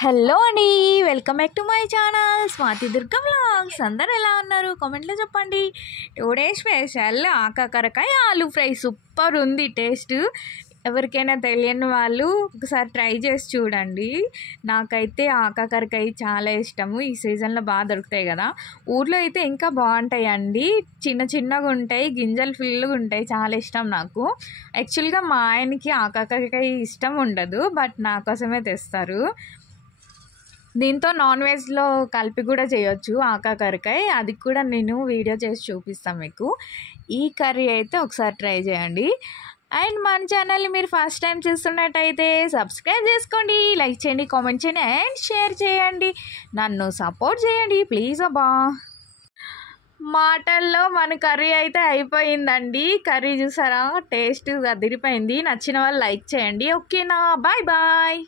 Hello అండి, welcome back to my channel Swathi Durga vlogs. అందరు ఎలా ఉన్నారు కామెంట్లో చెప్పండి. టుడే స్పెషల్ ఆకాకరకాయ ఆలూ ఫ్రై సూపర్ ఉంది టేస్ట్. ఎవరికైనా తెలియని వాళ్ళు ఒకసారి ట్రై చేసి చూడండి. నాకైతే ఆకాకరకాయ చాలా ఇష్టము. ఈ సీజన్లో బాగా దొరుకుతాయి కదా, ఊర్లో అయితే ఇంకా బాగుంటాయి అండి. చిన్న చిన్నగా ఉంటాయి, గింజలు ఫుల్గా ఉంటాయి, చాలా ఇష్టం నాకు. యాక్చువల్గా మా ఆయనకి ఆకాకరకాయ ఇష్టం ఉండదు, బట్ నా కోసమే తెస్తారు. దీంతో నాన్ వెజ్లో కలిపి కూడా చేయొచ్చు ఆకాకరకాయ, అది కూడా నేను వీడియో చేసి చూపిస్తాను మీకు. ఈ కర్రీ అయితే ఒకసారి ట్రై చేయండి. అండ్ మన ఛానల్ని మీరు ఫస్ట్ టైం చూస్తున్నట్టయితే సబ్స్క్రైబ్ చేసుకోండి, లైక్ చేయండి, కామెంట్ చేయండి అండ్ షేర్ చేయండి. నన్ను సపోర్ట్ చేయండి ప్లీజ్ అబ్బా. మాటల్లో మన కర్రీ అయితే అయిపోయిందండి. కర్రీ చూసారా, టేస్ట్ అదిరిపోయింది. నచ్చిన వాళ్ళు లైక్ చేయండి. ఓకేనా, బాయ్ బాయ్.